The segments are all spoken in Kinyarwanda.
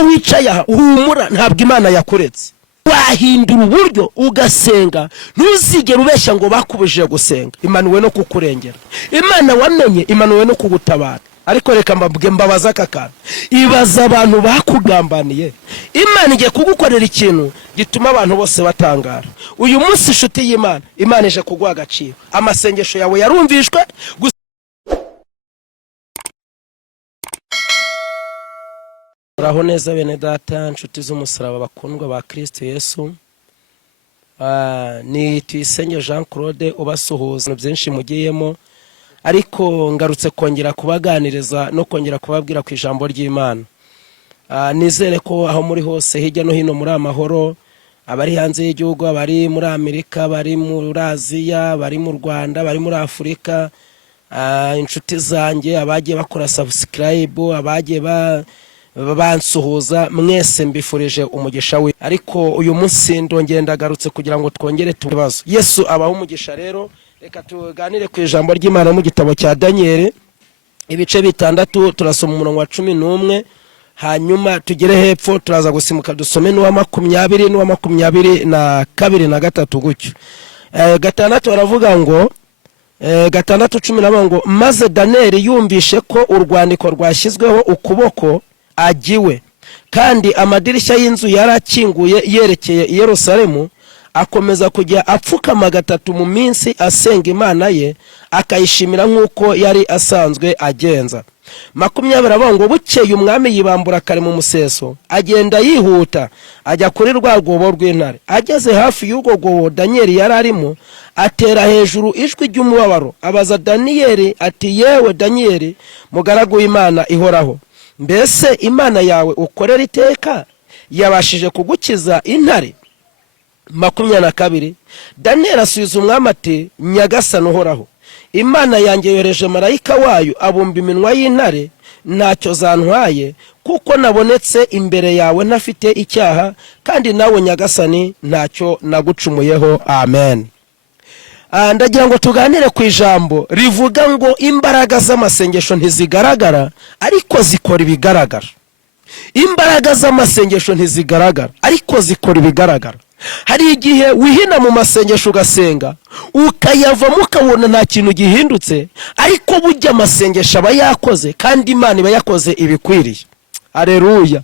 wicaye humura ntabwo Imana yakuretse. Wahindura uburyo ugasenga, ntuzigere ubeshya ngo bakubujije gusenga. Imanuwe no kukurengera, Imana wamenye imanuwe no kugutabara. Ariko reka mbabwe mbabaza aka kantu, ibaza abantu bakugambaniye, Imana igiye kugukorera ikintu gituma abantu bose batangara. Uyu munsi inshuti y'Imana, Imana ije kuguha agaciro, amasengesho yawe yarumvishwe. Uraho neza bene data, inshuti z'umusaraba bakundwa ba Kristo Yesu. Ni Tuyisenge Jean Claude ubasuhuza byinshi mugiyemo, ariko ngarutse kongera kubaganiriza no kongera kubabwira ku ijambo ry'Imana. Nizere ko aho muri hose hirya no hino muri amahoro, abari hanze y'igihugu, abari muri Amerika, bari muri Aziya, bari mu Rwanda, bari muri Afurika, inshuti zanjye abagiye bakora subscribe, abagiye bansuhuza, mwese mbifurije umugisha we. Ariko uyu munsi ndongera ndagarutse kugira ngo twongere tubazo. Yesu abaho umugisha. Rero reka tuganire ku ijambo ry'Imana mu gitabo cya Daniel, ibice 6, turasoma umurongo wa 11, hanyuma tugere hepfo turaza gusimuka dusome n'uwa 20 n'uwa 22 na 3 gutyo. Gatandatu aravuga ngo 6:10 ngo maze Daniel yumvishe ko urwandiko rwashyizweho ukuboko agiwe, kandi amadirishya y'inzu yarakinguye yerekeye i Yerusalemu, akomeza kujya apfukama 3 mu minsi asenga Imana ye, akayishimira nk'uko yari asanzwe agenza. 20 ngo bukeye umwami yibambura kare mu museso, agenda yihuta ajya kuri rwa rwobo rw'intare. Ageze hafi y'urwo rwobo Daniel yari arimo, atera hejuru ijwi ry'umubabaro, abaza Daniel ati, yewe Daniel mugaragu w'Imana ihoraho, mbese Imana yawe ukorera iteka yabashije kugukiza intare? 22 Daniel asubiza umwami ati, nyagasani uhoraho, Imana yanjye yohereje marayika wayo abumba iminwa y'intare, ntacyo zantwaye, kuko nabonetse imbere yawe ntafite icyaha, kandi nawe nyagasani ntacyo nagucumuyeho. Amen. Ndagira ngo tuganire ku ijambo rivuga ngo imbaraga z'amasengesho ntizigaragara ariko zikora ibigaragara. Imbaraga z'amasengesho ntizigaragara ariko zikora ibigaragara. Hari igihe wihina mu masengesho ugasenga, ukayavamo ukabona nta kintu gihindutse, ariko burya amasengesho aba yakoze kandi Imana iba yakoze ibikwiriye. Haleluya.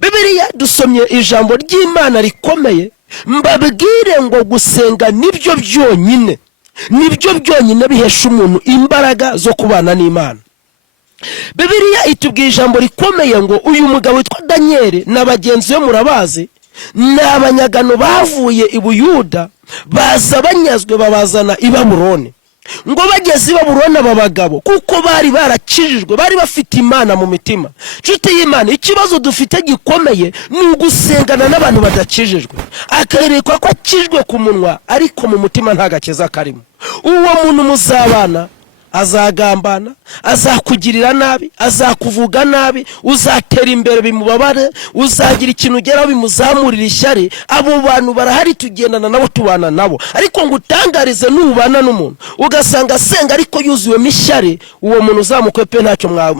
Bibiliya dusomye ijambo ry'Imana rikomeye, mbabwire ngo gusenga nibyo byonyine bihesha umuntu imbaraga zo kubana n'Imana. Bibiliya itubwiye ijambo rikomeye ngo uyu mugabo witwa Daniel na bagenzi be murabazi, ni abanyagano bavuye i Buyuda, baza banyazwe babazana i Babuloni. Ngo bageze i Babuloni aba bagabo, kuko bari barakijijwe, bari bafite Imana mu mitima. Nshuti y'Imana, ikibazo dufite gikomeye ni ugusengana n'abantu badakijijwe, akayerekwa ko akijwe ku munwa ariko mu mutima nta gakiza karimo. Uwo muntu muzabana azagambana, azakugirira nabi, azakuvuga nabi, uzatera imbere bimubabare, uzagira ikintu ugeraho bimuzamurira ishyari. Abo bantu barahari, tugendana nabo, tubana nabo. Ariko ngo utangarize nubana n'umuntu ugasanga asenga ariko yuzuwemo ishyari, uwo muntu uzamukwepe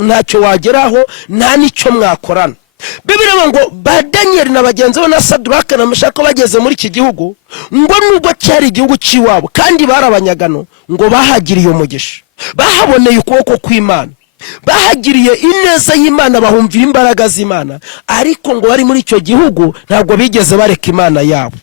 ntacyo wageraho, nta nicyo mwakorana. Bibiliya ngo ba Daniel na bagenzi be na Sadraka na Meshaki bageze muri iki gihugu, ngo nubwo cyari igihugu cy'iwabo kandi barabanyagano, ngo bahagiriye umugisha, bahaboneye ukuboko kw'Imana, bahagiriye ineza y'Imana, bahumvira imbaraga z'Imana. Ariko ngo bari muri icyo gihugu ntabwo bigeze bareka Imana yabo.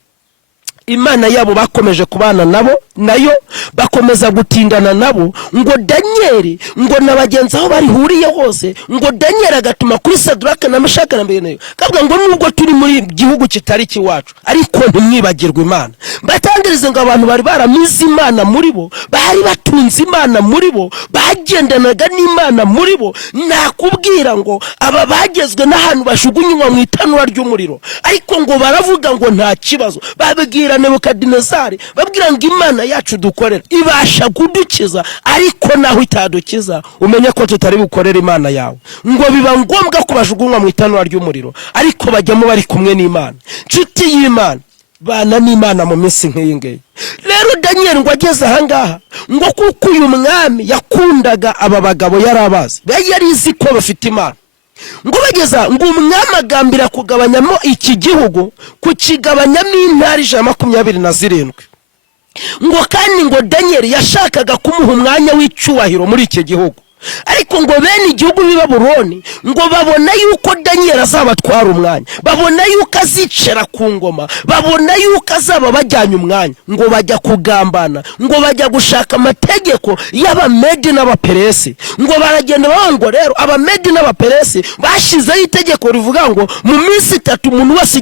Imana yabo bakomeje kubana nabo, nayo bakomeza gutindana nabo. Ngo Daniel ngo nabagenzi aho bari huriye hose, ngo Daniel agatuma kuri Sadraka na Meshaki na Abedenego, kavuga ngo nubwo turi muri gihugu kitari kiwacu ariko ntimwibagirwe Imana. Batangirize ngo abantu bari baramize Imana muri bo, bari batunze Imana muri bo, bagendanaga n'Imana muri bo. Nakubwira ngo aba bagezwe n'ahantu bashugunywa mu itanura ry'umuriro, ariko ngo baravuga ngo nta kibazo. Babwira Nebukadinezari, babwira ngo Imana yacu dukorera ibasha kudukiza, ariko naho itadukiza umenye ko tutari bukorera Imana yawe. Ngo biba ngombwa ko bajugunywa mu itanura ry'umuriro, ariko bajyamo bari kumwe n'Imana. Nshuti y'Imana, bana n'Imana mu minsi nk'iyi ngiyi. Rero Daniel ngo ageze ahangaha, ngo kuko uyu mwami yakundaga aba bagabo yarabazi, yari izi ko bafite Imana, ngo bageza ngo umwami agambira kugabanyamo iki gihugu, kukigabanyamo intara 127. ngo kandi ngo Danieli yashakaga kumuha umwanya w'icyubahiro muri iki gihugu, ariko ngo bene igihugu b'i Babuloni ngo babona yuko Danieli azabatwara umwanya, babona yuko azicira ku ngoma, babona yuko azaba bajyanye umwanya, ngo bajya kugambana, ngo bajya gushaka amategeko y'Abamedi n'Abaperesi. ngo baragenda ngo rero Abamedi n'Abaperesi bashizeho itegeko rivuga ngo mu minsi 3 umuntu wese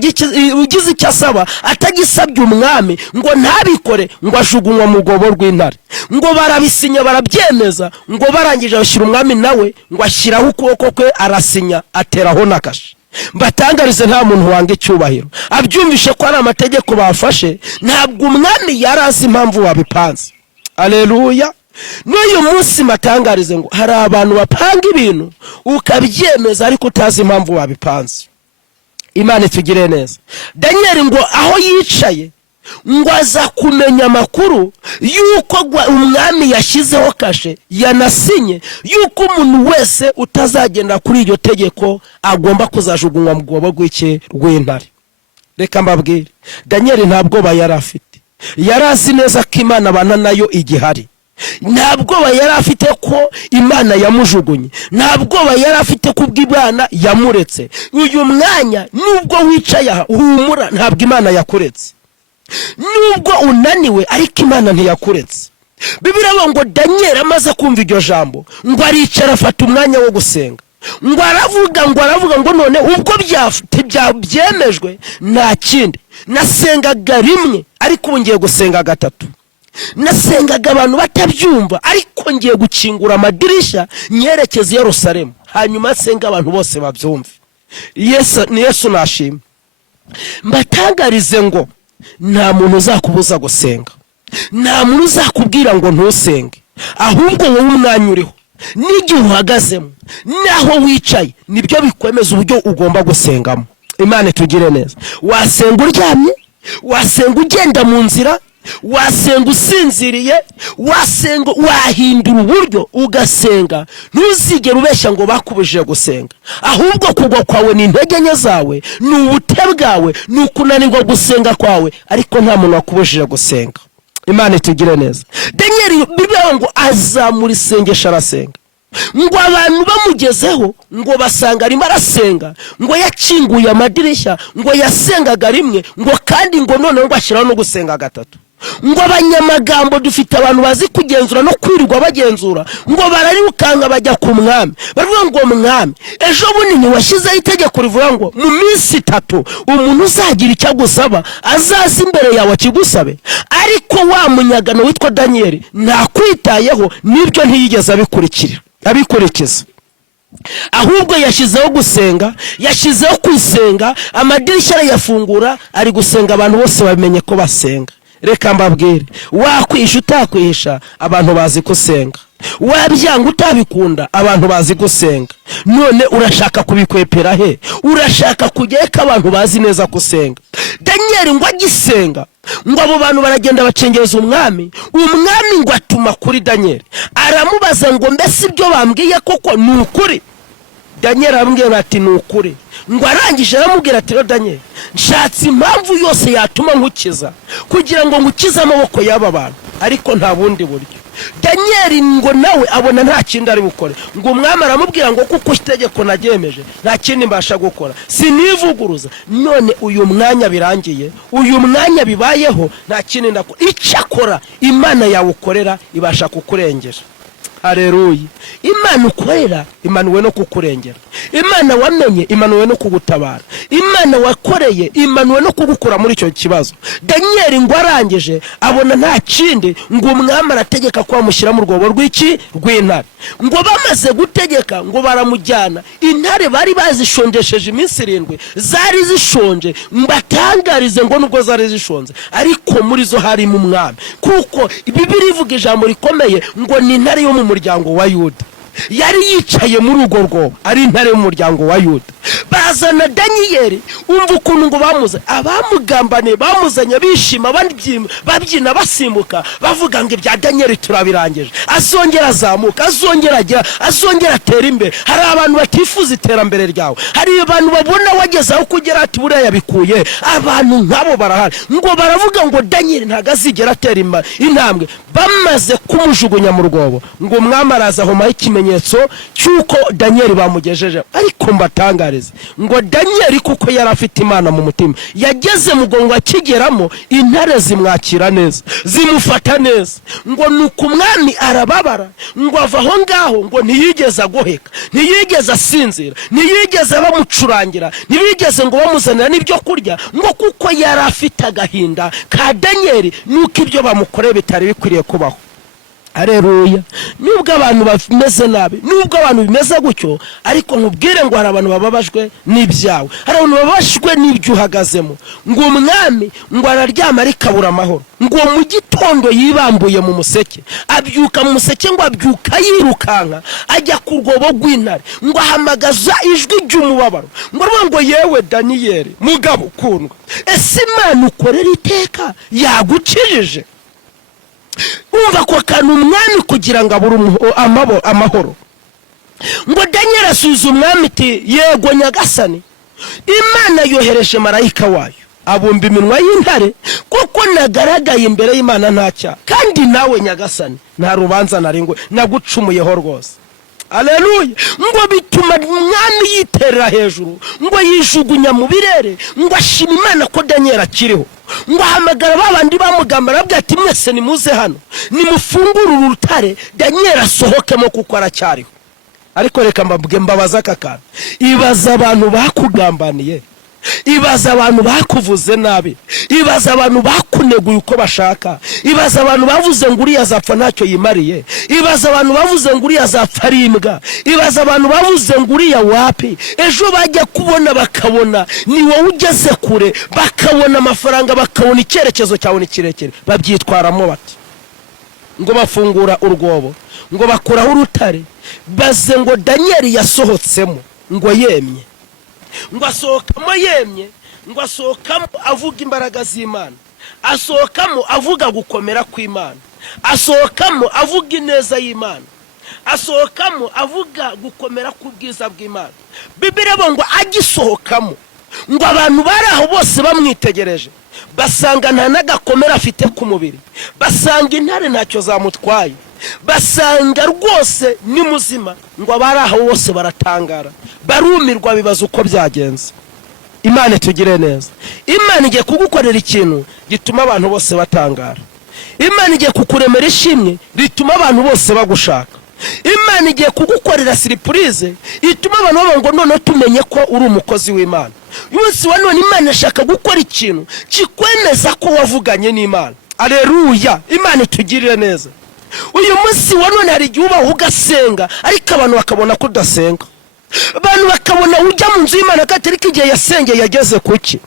ugize icyo asaba atagisabye umwami ngo ntabikore, ngo ajugunywa mu gobo rw'intare. ngo barabisinya barabyemeza, ngo barangije ashyira umwami nawe ngo ashyiraho ukuboko kwe arasinya ateraho nakashi. Mbatangarize nta muntu wanga icyubahiro abyumvishe ko ari amategeko bafashe, ntabwo umwami yarazi impamvu wabipanze. Aleluya. N'uyu munsi matangarize ngo hari abantu bapanga ibintu ukabyemeza ariko utazi impamvu wabipanze. Imana itugire neza. Danieli ngo aho yicaye ngo aza kumenya amakuru yuko umwami yashyizeho kashe yanasinye yuko umuntu wese utazagenda kuri iryo tegeko agomba kuzajugunywa mu gobo rw'intare. Reka mbabwire, Danieli ntabwo yari afite, yari azi neza ko Imana abana nayo igihari. ntabwo yari afite ko Imana yamujugunye, ntabwo yari afite kubw'Imana yamuretse. uyu mwanya nubwo wicaye aha uhumura, ntabwo Imana yakuretse. nubwo unaniwe ariko Imana ntiyakuretse. Bibiliya ngo Danieli amaze kumva iryo jambo ngo aricara afata umwanya wo gusenga. ngo aravuga ngo none ubwo byemejwe nta kindi nasengaga rimwe ariko ngiye gusenga gatatu. nasengaga abantu batabyumva ariko ngiye gukingura amadirishya nyerekeza i Yerusalemu, hanyuma senga abantu bose babyumve. Yesu nashimye. Mbatangarize ngo nta muntu uzakubuza gusenga, nta muntu uzakubwira ngo ntusenge, ahubwo wowe umwanya uriho n'igihe uhagazemo naho wicaye nibyo bikwemeza uburyo ugomba gusengamo. Imana itugire neza. wasenga uryamye, wasenga ugenda mu nzira, wasenga usinziriye, wasenga wahindura uburyo ugasenga. ntuzigere ubeshya ngo bakubujije gusenga, ahubwo kugwa kwawe ni intege nke zawe, ni ubute bwawe, ni ukunanirwa gusenga kwawe, ariko nta muntu wakubujije gusenga. Imana itugire neza. Danieli Bibiliya ngo azamura isengesho arasenga, ngo abantu bamugezeho ngo basanga arimo arasenga, ngo yakinguye amadirishya, ngo yasengaga rimwe, ngo kandi ngo none ngo ashyiraho no gusenga gatatu. ngo abanyamagambo dufite abantu bazi kugenzura no kwirirwa bagenzura, ngo bararirukanka bajya ku mwami baravuga ngo mwami, ejo bunini washyizeho itegeko rivuga ngo mu minsi 3 umuntu uzagira icyo agusaba azaza imbere yawe akigusabe. ariko wa munyagano witwa Danieli ntakwitayeho, nibyo ntiyigeze abikurikiza, ahubwo yashyizeho gusenga, yashyizeho kwisenga, amadirishya arayafungura, ari gusenga abantu bose bamenye ko basenga. Reka mbabwire, wakwisha utakwisha abantu bazi gusenga, wabyanga utabikunda abantu bazi gusenga. none urashaka kubikwepera he? urashaka kugeka abantu bazi neza gusenga? Danieli ngo agisenga, ngo abo bantu baragenda bacengeza umwami ngo atuma kuri Danieli, aramubaza ngo mbese ibyo bambwiye koko ni ukuri? Danieli arambwira ati ni ukuri. ngo arangije aramubwira ati Danieli, nshatse impamvu yose yatuma nkukiza kugira ngo ngukize amaboko y'aba bantu, ariko nta bundi buryo. Danieli ngo nawe abona nta kindi ari bukore. ngo umwami aramubwira ngo kuko itegeko nagemeje nta kindi mbasha gukora, sinivuguruza. none uyu mwanya birangiye, uyu mwanya bibayeho, nta kindi ndakora. icyakora Imana yawe ukorera ibasha kukurengera. Haleluya. Imana ukorera imanuwe no kukurengera. Imana wamenye imanuwe no kugutabara. Imana wakoreye imanuwe no kugukura muri icyo kibazo. Danieli ngo arangije abona nta kindi, ngo umwami arategeka ko amushyira mu rwobo rw'intare. ngo bamaze gutegeka ngo baramujyana. intare bari bazishonjesheje iminsi 7 zari zishonje. mbatangarize ngo nubwo zari zishonze ariko muri zo harimo umwami, kuko Bibiliya ivuga ijambo rikomeye ngo ni intare yo mu muryango wa Yuda. yari yicaye muri urwo rwobo, ari intare yo mu muryango wa Yuda. bazana Daniyeli. Umva ukuntu ngo bamuze abamugambane bamuzanye bishima babyina basimbuka bavuga ngo ibya Daniyeli turabirangije, azongera azamuka, azongera agira, azongera atera imbere. Hari abantu batifuza iterambere ryawe, hari abantu babona wageze aho kugera ati buriya yabikuye. Abantu nkabo barahari ngo baravuga ngo Daniyeli ntago azigera atera intambwe. Bamaze kumujugunya mu rwobo ngo umwami araza ahomaho ikimenyetso cy'uko Daniyeli bamugejeje. Ariko mbatangarize ngo Daniyeli kuko yari afite Imana mu mutima, yageze mu gongo akigeramo intare zimwakira neza, zimufata neza. Ngo nuko umwami arababara, ngo ava aho ngaho ngo ntiyigeze agoheka, ntiyigeze asinzira, ntiyigeze bamucurangira, ntibigeze ngo bamuzanira n'ibyo kurya, ngo kuko yari afite agahinda ka Daniyeli nuko ibyo bamukoreye bitari bikwiriye kubaho. Haleluya. Nubwo abantu bameze nabi, nubwo abantu bimeze gutyo, ariko nkubwire ngo hari abantu bababajwe n'ibyawe, hari abantu babashwe n'ibyo uhagazemo. Ngo umwami ngo araryama arikabura amahoro, ngo mu gitondo yibambuye mu museke, abyuka mu museke, ngo abyuka yirukanka ajya ku rwobo rw'intare, ngo ahamagaza ijwi ry'umubabaro, ngo yewe Daniyeli mugabo ukundwa, ese Imana ukorera iteka yagukijije? Umva ko kantu umwami kugira ngo abure amahoro. Ngo Daniyeli asubiza umwami ati yego nyagasani, Imana yohereje marayika wayo abumba iminwa y'intare, kuko nagaragaye imbere y'Imana nta cyaha, kandi nawe nyagasani nta rubanza naringwe nagucumuyeho rwose. Haleluya. Ngo bituma umwami yiterera hejuru, ngo yijugunya mu birere, ngo ashima Imana ko Daniyeli akiriho. Ngo ahamagara babandi bamugambara abwira ati mwese nimuze hano, nimufungure urutare Daniyeli asohokemo kuko aracyariho. Ariko reka mbabwe mbabaza aka kantu, ibaza abantu bakugambaniye, ibaza abantu bakuvuze nabi, ibaza abantu bakuneguye uko bashaka, ibaza abantu bavuze ngo uriya azapfa ntacyo yimariye, ibaza abantu bavuze ngo uriya azapfa ari imbwa, ibaza abantu bavuze ngo uriya wapi, ejo bajya kubona bakabona ni wowe ugeze kure, bakabona amafaranga, bakabona icyerekezo cyawe ni kirekire, babyitwaramo bati. Ngo bafungura urwobo, ngo bakuraho urutare, baze ngo Daniyeli yasohotsemo ngo yemye, ngo asohokamo yemye, ngo asohokamo avuga imbaraga z'Imana, asohokamo avuga gukomera kw'Imana, asohokamo avuga ineza y'Imana, asohokamo avuga gukomera k'ubwiza bw'Imana. Bibiliya ngo agisohokamo, ngo abantu bari aho bose bamwitegereje basanga nta n'agakomera afite ku mubiri, basanga intare ntacyo zamutwaye, basanga rwose ni muzima. Ngo abari aho bose baratangara, barumirwa, bibaza uko byagenze. Imana tugire neza. Imana igiye kugukorera ikintu gituma abantu bose batangara. Imana igiye kukuremera ishimwe rituma abantu bose bagushaka. Imana igiye kugukorera surprise ituma abantu baba ngo none tumenye ko uri umukozi w'Imana. Umunsi wa none Imana ishaka gukora ikintu kikwemeza ko wavuganye n'Imana. Haleluya. Imana tugirire neza. Uyu munsi wa none hari igihe ubaho ugasenga ariko abantu bakabona ko udasenga, abantu bakabona ujya mu nzu y'Imana katarika igihe yasengeye yageze kuki.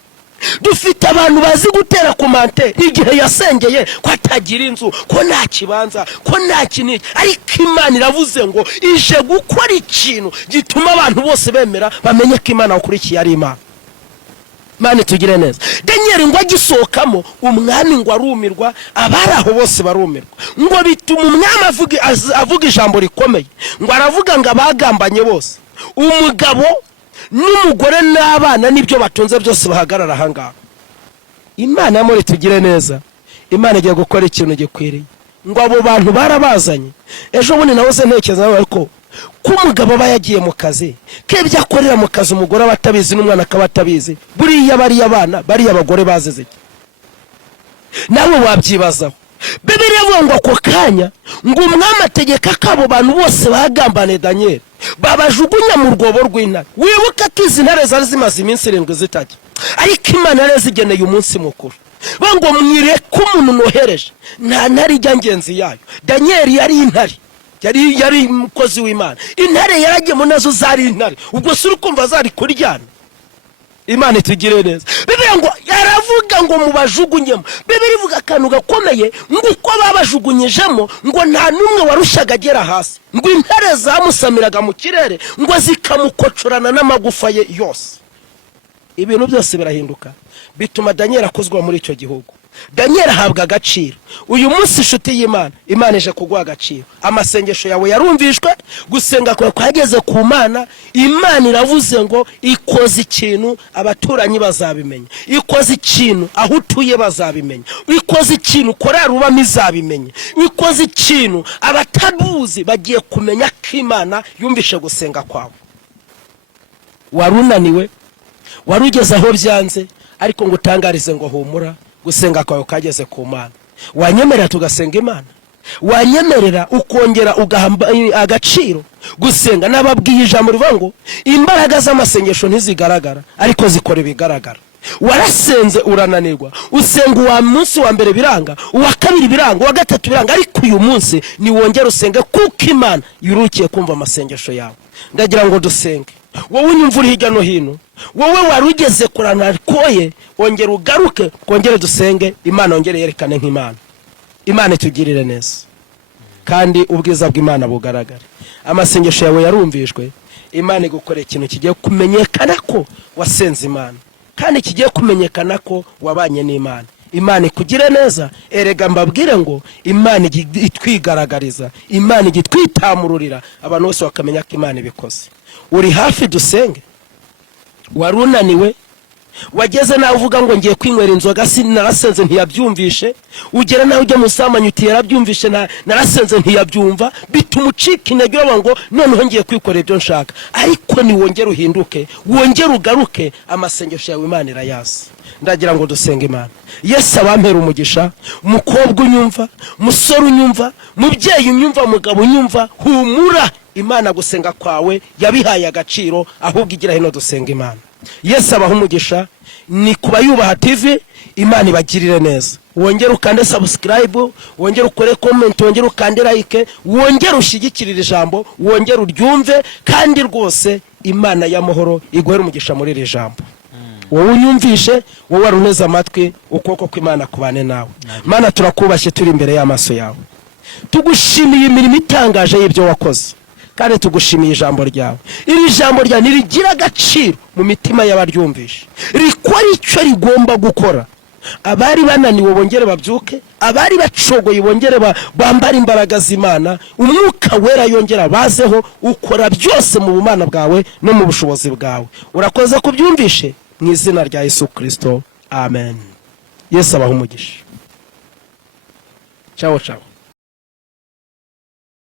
Dufite abantu bazi gutera komante igihe yasengeye ko atagira inzu, ko nta kibanza, ko nta kiniki, ariko Imana iravuze ngo ije gukora ikintu gituma abantu bose bemera bamenye ko Imana ukurikiye ari Imana. Imana tugire neza. Daniyeli ngo agisohokamo umwami ngo arumirwa, abari aho bose barumirwa, ngo bituma umwami avuga ijambo rikomeye, ngo aravuga ngo abagambanye bose, umugabo n'umugore n'abana n'ibyo batunze byose bahagarara ahangaha. Imana muri tugire neza. Imana igiye gukora ikintu gikwiriye. Ngo abo bantu barabazanye, ejo bundi nawe se ntekereza ariko ko umugabo aba yagiye mu kazi, kebya akorera mu kazi umugore abatabizi n'umwana akaba atabizi, buriya bari abana bari abagore bazize. Nawe wabyibazaho. Bibiliya ngo ako kanya ngo umwami ategeka kabo bantu bose bagambane Daniyeli babajugunya mu rwobo rw'intare. Wibuka ko izi ntare zari zimaze iminsi 7 zitajya, ariko Imana yarazigeneye umunsi mukuru. Bango mwireke umuntu nohereje nta ntare ijya ngenzi yayo. Daniyeli yari intare, yari umukozi w'Imana. Intare yaragiyemo nazo zari intare, ubwo suri kumva zari kuryana. Imana tugire neza. Bibiliya ngo yaravuze ivuga ngo mubajugunyemo. Bibiri ivuga akantu gakomeye ngo uko babajugunyijemo ngo nta numwe warushaga agera hasi, ngo intare zamusamiraga mu kirere ngo zikamukocorana n'amagufa ye yose. Ibintu byose birahinduka, bituma Daniel akozwa muri icyo gihugu. Daniel ahabwa agaciro. Uyu munsi inshuti y'Imana, Imana ije kuguha agaciro. Amasengesho yawe yarumvishwe, gusenga kwawe kwageze ku Mana. Imana iravuze ngo ikoze ikintu abaturanyi bazabimenya, ikoze ikintu aho utuye bazabimenya, ikoze ikintu korera ubamo izabimenya, ikoze ikintu abatabuzi bagiye kumenya ko Imana yumvishe gusenga kwawe. Warunaniwe, warugeze aho byanze, ariko ngo utangarize ngo humura, gusenga kwawe kageze ku Mana. Wanyemerera tugasenga Imana? Wanyemerera ukongera ugahamba agaciro gusenga? Nababwiye ijambo rivuga ngo imbaraga z'amasengesho ntizigaragara ariko zikora ibigaragara. Warasenze urananirwa, usenga uwa munsi wa mbere biranga, uwa kabiri biranga, uwa gatatu biranga, ariko uyu munsi ni wongera usenge kuko Imana yurukiye kumva amasengesho yawe. Ndagira ngo dusenge. Wowe unyumvura hirya no hino, wowe warugeze kurana koye, ongera ugaruke kongere dusenge. Imana ongere yerekane nk'Imana. Imana itugirire neza kandi ubwiza bw'Imana bugaragare. Amasengesho yawe yarumvishwe. Imana igukorera ikintu kigiye kumenyekana ko wasenze Imana, kandi kigiye kumenyekana ko wabanye n'Imana. Imana ikugire neza. Erega mbabwire ngo Imana itwigaragariza, Imana igitwitamururira, abantu bose bakamenya ko Imana ibikoze. Uri hafi dusenge? Warunaniwe, wageze nawe uvuga ngo ngiye kwinywera inzoga narasenze ntiyabyumvishe, ugera nawe ujya musamanya uti yarabyumvishe narasenze ntiyabyumva, bituma ucika intege ngo noneho ngiye kwikorera ibyo nshaka. Ariko ni wongera uhinduke, wongera ugaruke, amasengesho yawe Imana irayazi. Ndagira ngo dusenge Imana. Yesu abampera umugisha. Mukobwa unyumva, musore unyumva, mubyeyi unyumva, mugabo unyumva, humura. Imana gusenga kwawe yabihaye agaciro, ahubwo igira hino dusenga Imana. Yesu abaha umugisha. Ni kuba yubaha TV. Imana ibagirire neza. Wongere ukande subscribe, wongere ukore comment, wongere ukande like, wongere ushigikirire ijambo, wongere uryumve, kandi rwose Imana y'amahoro iguhere umugisha muri iri jambo. Wowe unyumvishe, wowe waruneza amatwi, ukuboko kw'Imana kubane nawe. Mana turakubashye turi imbere y'amaso yawe, tugushimiye imirimo itangaje y'ibyo wakoze, kandi tugushimiye ijambo ryawe. Iri jambo rya nirigira agaciro mu mitima y'abaryumvishe, rikora icyo rigomba gukora. Abari bananiwe bongere babyuke, abari bacogoye bongere bambara imbaraga z'Imana, umwuka wera yongera bazeho, ukora byose mu bumana bwawe no mu bushobozi bwawe. Urakoze kubyumvishe mu izina rya Yesu Kristo, amen. Yesu abaha umugisha. Ciao ciao.